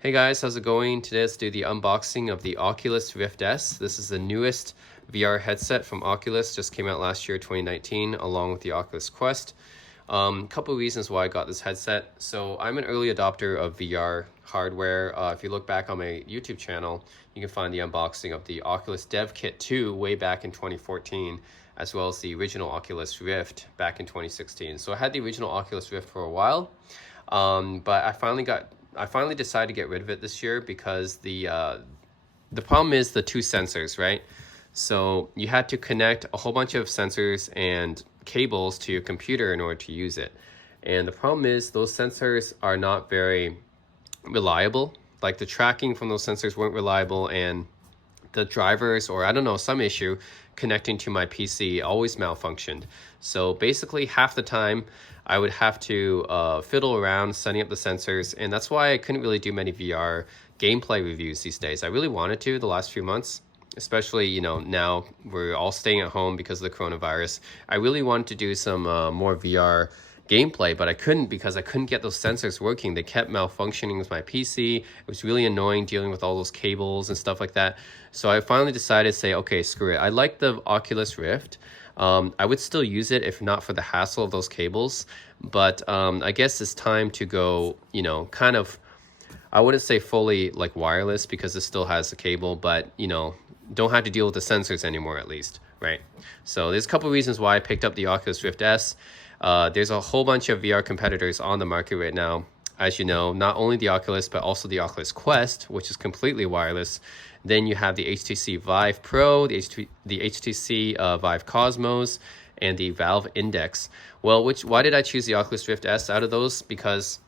Hey guys, how's it going? Today let's do the unboxing of the Oculus Rift S. This is the newest VR headset from Oculus, just came out last year, 2019, along with the Oculus Quest. Couple of reasons why I got this headset. So I'm an early adopter of VR hardware. If you look back on my YouTube channel, you can find the unboxing of the Oculus Dev Kit 2 way back in 2014, as well as the original Oculus Rift back in 2016. So I had the original Oculus Rift for a while, but I finally decided to get rid of it this year because the problem is the two sensors, right? So you had to connect a whole bunch of sensors and cables to your computer in order to use it. And the problem is those sensors are not very reliable. Like the tracking from those sensors weren't reliable, and the drivers, or I don't know, some issue connecting to my PC always malfunctioned. So basically half the time I would have to fiddle around setting up the sensors, and that's why I couldn't really do many VR gameplay reviews these days. I really wanted to the last few months, especially, you know, now we're all staying at home because of the coronavirus. I really wanted to do some more VR gameplay, but I couldn't because I couldn't get those sensors working. They kept malfunctioning with my PC. It was really annoying dealing with all those cables and stuff like that. So I finally decided to say, okay, screw it. I like the Oculus Rift. I would still use it if not for the hassle of those cables, but I guess it's time to go, you know, kind of, I wouldn't say fully like wireless because it still has a cable, but, you know, don't have to deal with the sensors anymore at least, right? So there's a couple of reasons why I picked up the Oculus Rift S. There's a whole bunch of VR competitors on the market right now. As you know, not only the Oculus, but also the Oculus Quest, which is completely wireless. Then you have the HTC Vive Pro, the HTC Vive Cosmos, and the Valve Index. Well, why did I choose the Oculus Rift S out of those? Because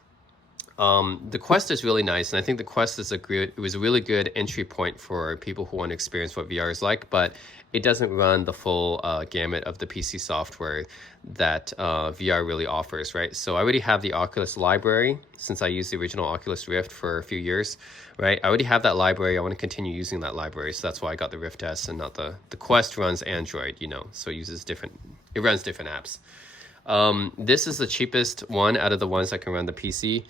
the Quest is really nice, and I think the Quest is it was a really good entry point for people who want to experience what VR is like, but it doesn't run the full gamut of the PC software that VR really offers, right? So I already have the Oculus library since I used the original Oculus Rift for a few years, right? I already have that library. I want to continue using that library, so that's why I got the Rift S and not the Quest runs Android, you know, so it runs different apps. This is the cheapest one out of the ones that can run the PC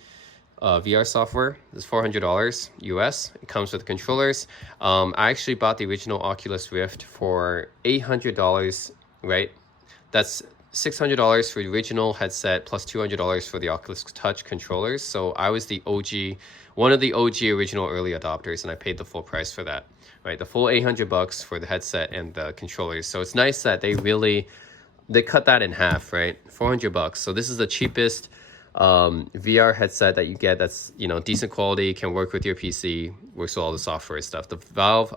VR software. It's $400 US. It comes with controllers. I actually bought the original Oculus Rift for $800, right? That's $600 for the original headset plus $200 for the Oculus Touch controllers. So I was the OG, one of the OG original early adopters, and I paid the full price for that, right? The full $800 for the headset and the controllers. So it's nice that they cut that in half, right? $400. So this is the cheapest VR headset that you get that's, you know, decent quality, can work with your PC, works with all the software stuff. The Valve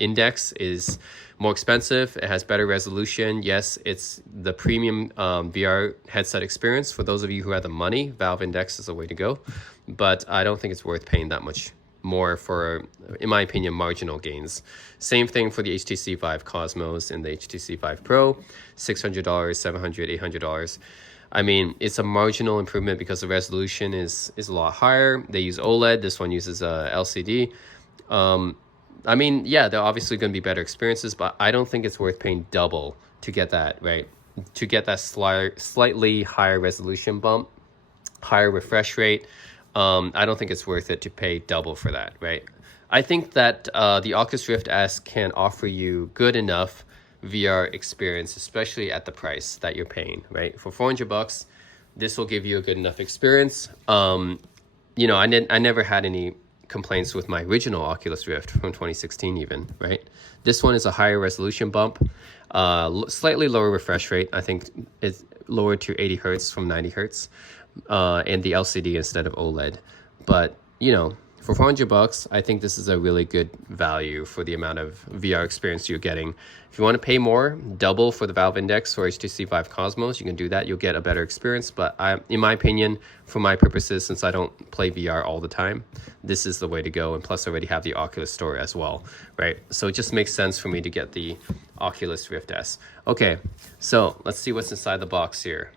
Index is more expensive. It has better resolution. Yes, it's the premium VR headset experience. For those of you who have the money, Valve Index is the way to go. But I don't think it's worth paying that much more for, in my opinion, marginal gains. Same thing for the HTC Vive Cosmos and the HTC Vive Pro, $600, $700, $800. I mean, it's a marginal improvement because the resolution is a lot higher. They use OLED. This one uses LCD. I mean, yeah, they're obviously going to be better experiences, but I don't think it's worth paying double to get that, right? To get that slightly higher resolution bump, higher refresh rate. I don't think it's worth it to pay double for that, right? I think that the Oculus Rift S can offer you good enough VR experience, especially at the price that you're paying, right? For $400, this will give you a good enough experience. You know, I never had any complaints with my original Oculus Rift from 2016 even, right? This one is a higher resolution bump, slightly lower refresh rate. I think it's lowered to 80 hertz from 90 hertz, and the LCD instead of OLED. But, you know, for $400, I think this is a really good value for the amount of VR experience you're getting. If you want to pay more, double for the Valve Index or HTC Vive Cosmos, you can do that. You'll get a better experience. But in my opinion, for my purposes, since I don't play VR all the time, this is the way to go. And plus, I already have the Oculus Store as well, right? So it just makes sense for me to get the Oculus Rift S. Okay, so let's see what's inside the box here.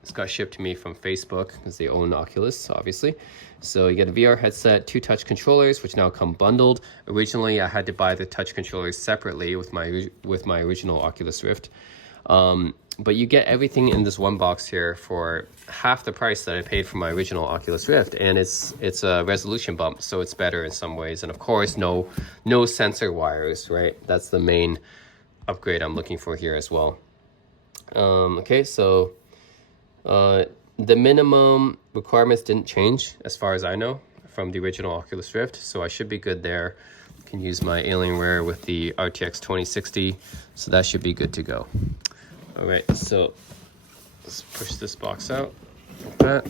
It's got shipped to me from Facebook because they own Oculus, obviously. So you get a VR headset, 2 touch controllers, which now come bundled. Originally, I had to buy the touch controllers separately with my original Oculus Rift. But you get everything in this one box here for half the price that I paid for my original Oculus Rift, and it's a resolution bump, so it's better in some ways. And of course, no sensor wires, right? That's the main upgrade I'm looking for here as well. Okay, so the minimum requirements didn't change as far as I know from the original Oculus Rift, so I should be good there. Can use my Alienware with the RTX 2060, so that should be good to go. All right, so let's push this box out like that.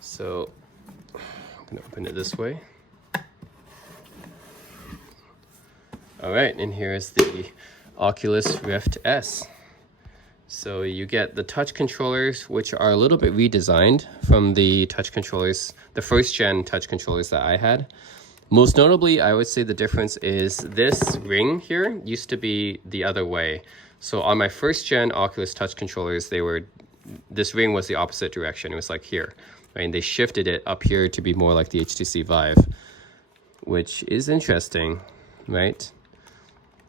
So I'm gonna open it this way. All right, and here's the Oculus Rift S. So you get the touch controllers, which are a little bit redesigned from the touch controllers, the first gen touch controllers that I had. Most notably, I would say the difference is this ring here used to be the other way. So on my first gen Oculus touch controllers, this ring was the opposite direction. It was like here, right? And they shifted it up here to be more like the HTC Vive, which is interesting, right?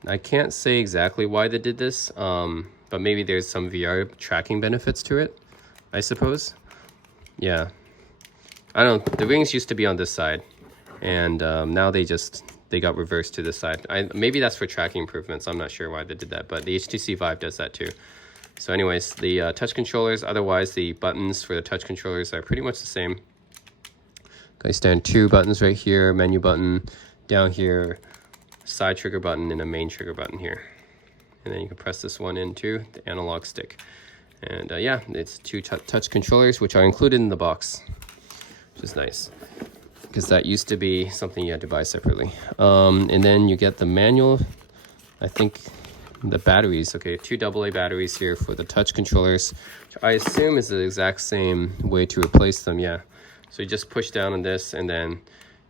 I can't say exactly why they did this, but maybe there's some VR tracking benefits to it, I suppose. Yeah, I don't know. The rings used to be on this side, and now they got reversed to this side. Maybe that's for tracking improvements. I'm not sure why they did that, but the HTC Vive does that too. So anyways, the touch controllers, otherwise the buttons for the touch controllers are pretty much the same. I stand 2 buttons right here, menu button down here, side trigger button, and a main trigger button here. And then you can press this one into the analog stick. And yeah, it's 2 touch controllers, which are included in the box, which is nice, because that used to be something you had to buy separately. And then you get the manual, I think the batteries, okay, 2 AA batteries here for the touch controllers, which I assume is the exact same way to replace them, yeah. So you just push down on this and then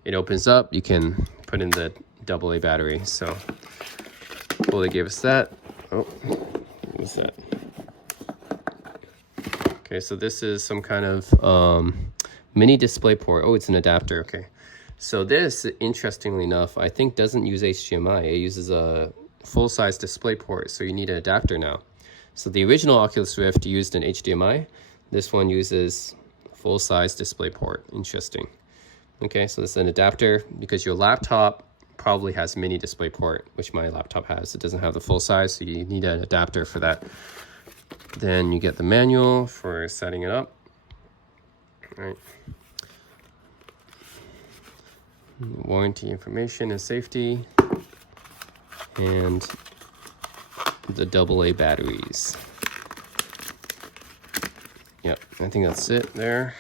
it opens up, you can put in the AA battery. So cool, they gave us that. Oh, what was that? Okay, so this is some kind of mini display port. Oh, it's an adapter, okay. So this, interestingly enough, I think doesn't use HDMI. It uses a full-size display port, so you need an adapter now. So the original Oculus Rift used an HDMI. This one uses full-size display port. Interesting. Okay, so this is an adapter because your laptop probably has mini display port, which my laptop has. It doesn't have the full size, so you need an adapter for that. Then you get the manual for setting it up. All right. Warranty information and safety, and the AA batteries. Yep, I think that's it there.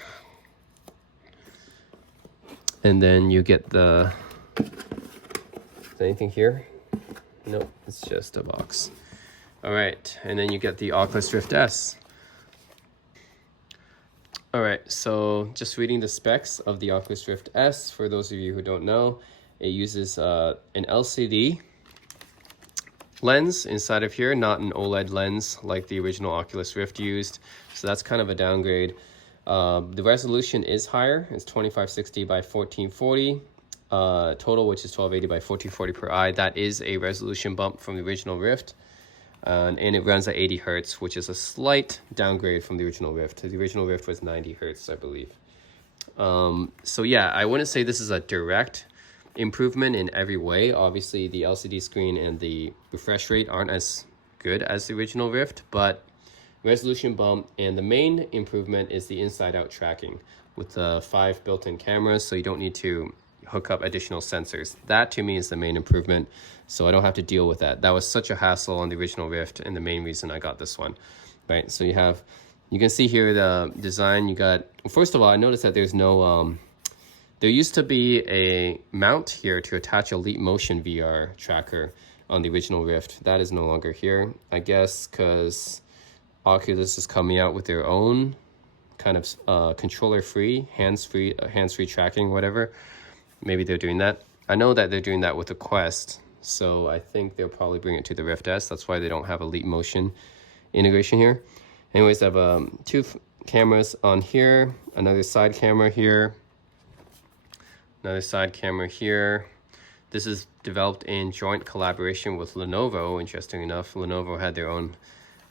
And then you get the, is anything here? Nope, it's just a box. All right, and then you get the Oculus Rift S. All right, so just reading the specs of the Oculus Rift S, for those of you who don't know, it uses an LCD lens inside of here, not an OLED lens like the original Oculus Rift used. So that's kind of a downgrade. The resolution is higher. It's 2560 by 1440 total, which is 1280 by 1440 per eye. That is a resolution bump from the original Rift. And it runs at 80 hertz, which is a slight downgrade from the original Rift. The original Rift was 90 hertz, I believe. So yeah, I wouldn't say this is a direct improvement in every way. Obviously, the LCD screen and the refresh rate aren't as good as the original Rift, but resolution bump, and the main improvement is the inside-out tracking with the 5 built-in cameras, so you don't need to hook up additional sensors. That to me is the main improvement, so I don't have to deal with that. That was such a hassle on the original Rift, and the main reason I got this one, right? So you can see here the design. You got, first of all, I noticed that there's no, there used to be a mount here to attach a Leap Motion VR tracker on the original Rift. That is no longer here, I guess, because Oculus is coming out with their own kind of controller-free, hands-free tracking, whatever. Maybe they're doing that. I know that they're doing that with the Quest, so I think they'll probably bring it to the Rift S. That's why they don't have a Leap Motion integration here. Anyways, I have 2 cameras on here, another side camera here, another side camera here. This is developed in joint collaboration with Lenovo. Interesting enough, Lenovo had their own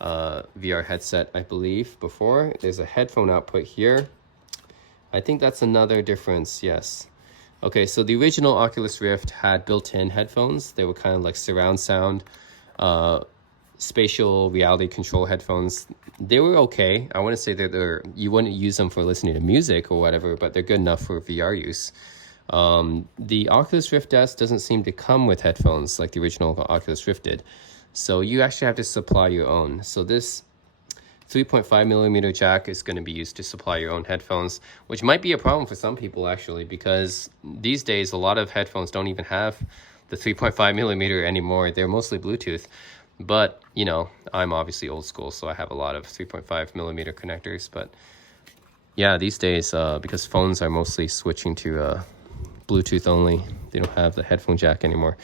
VR headset, I believe, before. There's a headphone output here. I think that's another difference, yes. Okay, so the original Oculus Rift had built-in headphones. They were kind of like surround sound, spatial reality control headphones. They were okay. I want to say that you wouldn't use them for listening to music or whatever, but they're good enough for VR use. The Oculus Rift S doesn't seem to come with headphones like the original Oculus Rift did. So you actually have to supply your own. So this 3.5 millimeter jack is going to be used to supply your own headphones, which might be a problem for some people actually, because these days a lot of headphones don't even have the 3.5 millimeter anymore. They're mostly Bluetooth. But, you know, I'm obviously old school, so I have a lot of 3.5 millimeter connectors. But yeah, these days, because phones are mostly switching to Bluetooth only, they don't have the headphone jack anymore.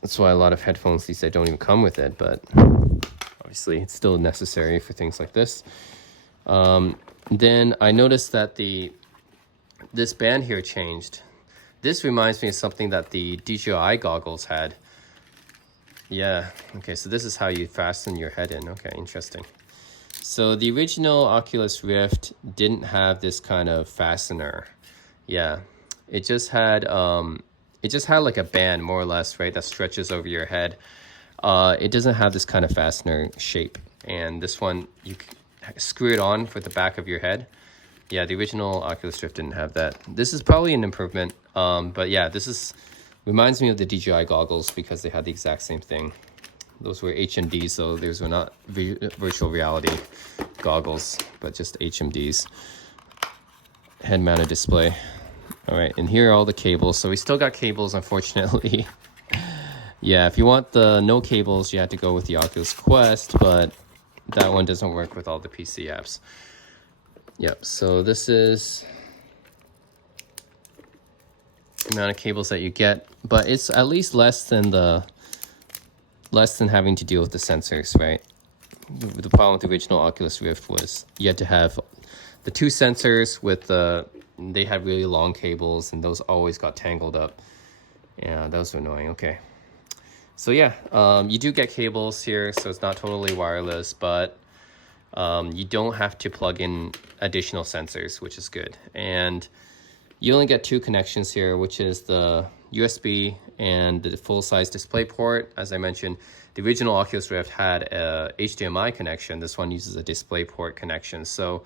That's why a lot of headphones these days don't even come with it, but obviously it's still necessary for things like this. Then I noticed that this band here changed. This reminds me of something that the DJI goggles had. Yeah, okay, so this is how you fasten your head in. Okay, interesting. So the original Oculus Rift didn't have this kind of fastener. Yeah, it just had like a band, more or less, right, that stretches over your head. It doesn't have this kind of fastener shape. And this one, you can screw it on for the back of your head. Yeah, the original Oculus Rift didn't have that. This is probably an improvement. But yeah, reminds me of the DJI goggles because they had the exact same thing. Those were HMDs, so those were not virtual reality goggles, but just HMDs. Head-mounted display. All right, and here are all the cables. So we still got cables, unfortunately. Yeah, if you want the no cables, you have to go with the Oculus Quest, but that one doesn't work with all the PC apps. Yep, so this is the amount of cables that you get, but it's at least less than having to deal with the sensors, right? The problem with the original Oculus Rift was you had to have the two sensors with they had really long cables, and those always got tangled up. Yeah, that was annoying. Okay. So yeah, you do get cables here, so it's not totally wireless, but you don't have to plug in additional sensors, which is good. And you only get two connections here, which is the USB and the full-size display port. As I mentioned, the original Oculus Rift had a HDMI connection. This one uses a display port connection. So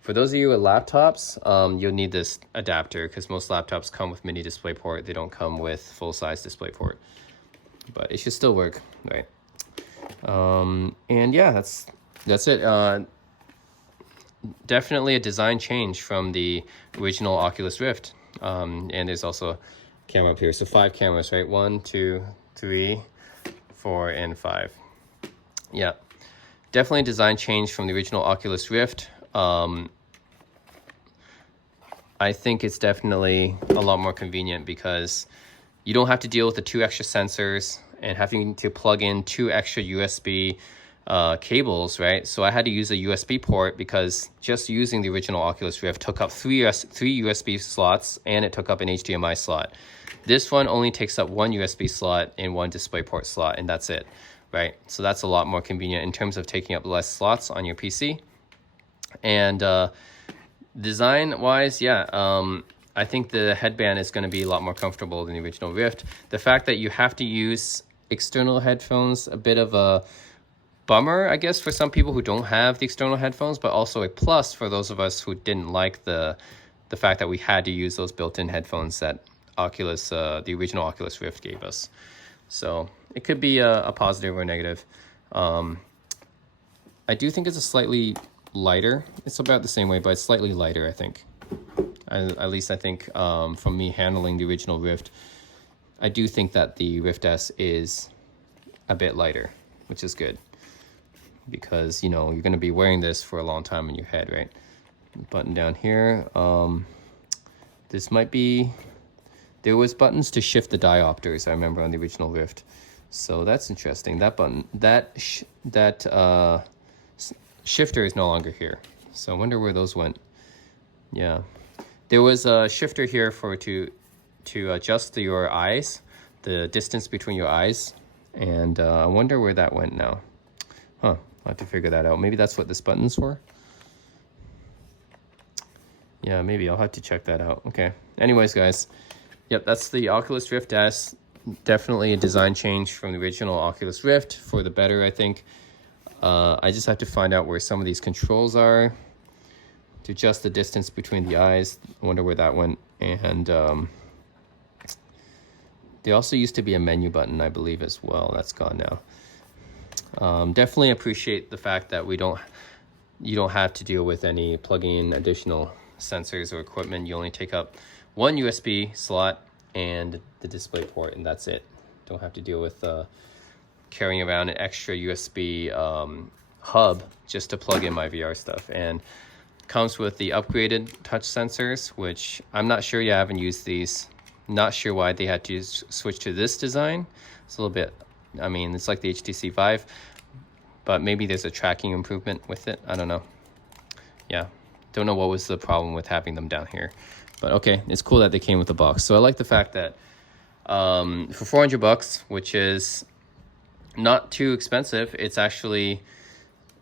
for those of you with laptops, you'll need this adapter because most laptops come with mini display port. They don't come with full-size display port. But it should still work, right? And yeah, that's it. Definitely a design change from the original Oculus Rift. And there's also a camera up here. So 5 cameras, right? 1, 2, 3, 4, and 5. Yeah, definitely a design change from the original Oculus Rift. I think it's definitely a lot more convenient because you don't have to deal with the 2 extra sensors and having to plug in 2 extra USB cables, right? So I had to use a USB port because just using the original Oculus Rift took up 3 USB slots and it took up an HDMI slot. This one only takes up 1 USB slot and 1 DisplayPort slot, and that's it, right? So that's a lot more convenient in terms of taking up less slots on your PC. And design-wise, yeah, I think the headband is going to be a lot more comfortable than the original Rift. The fact that you have to use external headphones, a bit of a bummer, I guess, for some people who don't have the external headphones, but also a plus for those of us who didn't like the fact that we had to use those built-in headphones that Oculus, the original Oculus Rift gave us. So it could be a positive or a negative. I do think it's a slightly lighter. It's about the same way, but it's slightly lighter, I think. At least I think from me handling the original Rift, I do think that the Rift S is a bit lighter, which is good. Because, you know, you're going to be wearing this for a long time in your head, right? Button down here. This might be... There was buttons to shift the diopters, I remember, on the original Rift. So that's interesting. That button, shifter is no longer here. So I wonder where those went. Yeah. There was a shifter here to to adjust your eyes, the distance between your eyes. And I wonder where that went now. Huh, I'll have to figure that out. Maybe that's what this button's for. Yeah, maybe I'll have to check that out. Okay, anyways guys, yep, that's the Oculus Rift S. Definitely a design change from the original Oculus Rift for the better, I think. I just have to find out where some of these controls are to adjust the distance between the eyes. I wonder where that went. And there also used to be a menu button, I believe, as well. That's gone now. Definitely appreciate the fact that you don't have to deal with any plugging in additional sensors or equipment. You only take up one USB slot and the display port, and that's it. Don't have to deal with carrying around an extra USB hub just to plug in my VR stuff. And comes with the upgraded touch sensors, which I'm not sure yet. I haven't used these. Not sure why they had to switch to this design. It's a little bit, I mean, it's like the HTC Vive, but maybe there's a tracking improvement with it. I don't know. Yeah, don't know what was the problem with having them down here. But okay, it's cool that they came with the box. So I like the fact that for 400 bucks, which is not too expensive, it's actually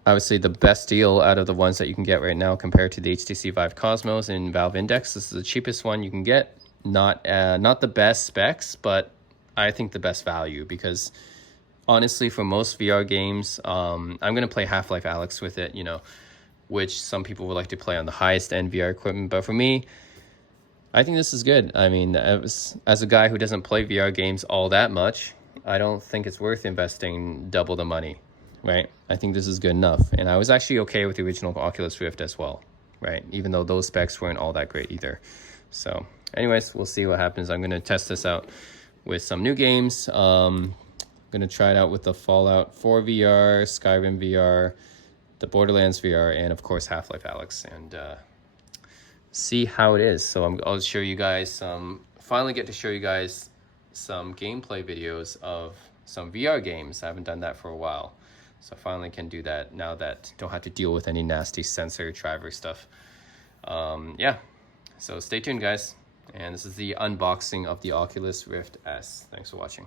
obviously the best deal out of the ones that you can get right now compared to the HTC Vive Cosmos and Valve Index. This is the cheapest one you can get. Not the best specs, but I think the best value, because honestly, for most VR games, I'm going to play Half-Life Alyx with it, you know, which some people would like to play on the highest end VR equipment. But for me, I think this is good. I mean, as a guy who doesn't play VR games all that much, I don't think it's worth investing double the money, right? I think this is good enough. And I was actually okay with the original Oculus Rift as well, right? Even though those specs weren't all that great either. So anyways, we'll see what happens. I'm going to test this out with some new games. I'm going to try it out with the Fallout 4 VR, Skyrim VR, the Borderlands VR, and of course Half-Life Alyx, and see how it is. So I'll show you guys finally get to show you guys some gameplay videos of some VR games. I haven't done that for a while, so I finally can do that now that don't have to deal with any nasty sensor driver stuff. Yeah, so stay tuned guys, and this is the unboxing of the Oculus Rift S. Thanks for watching.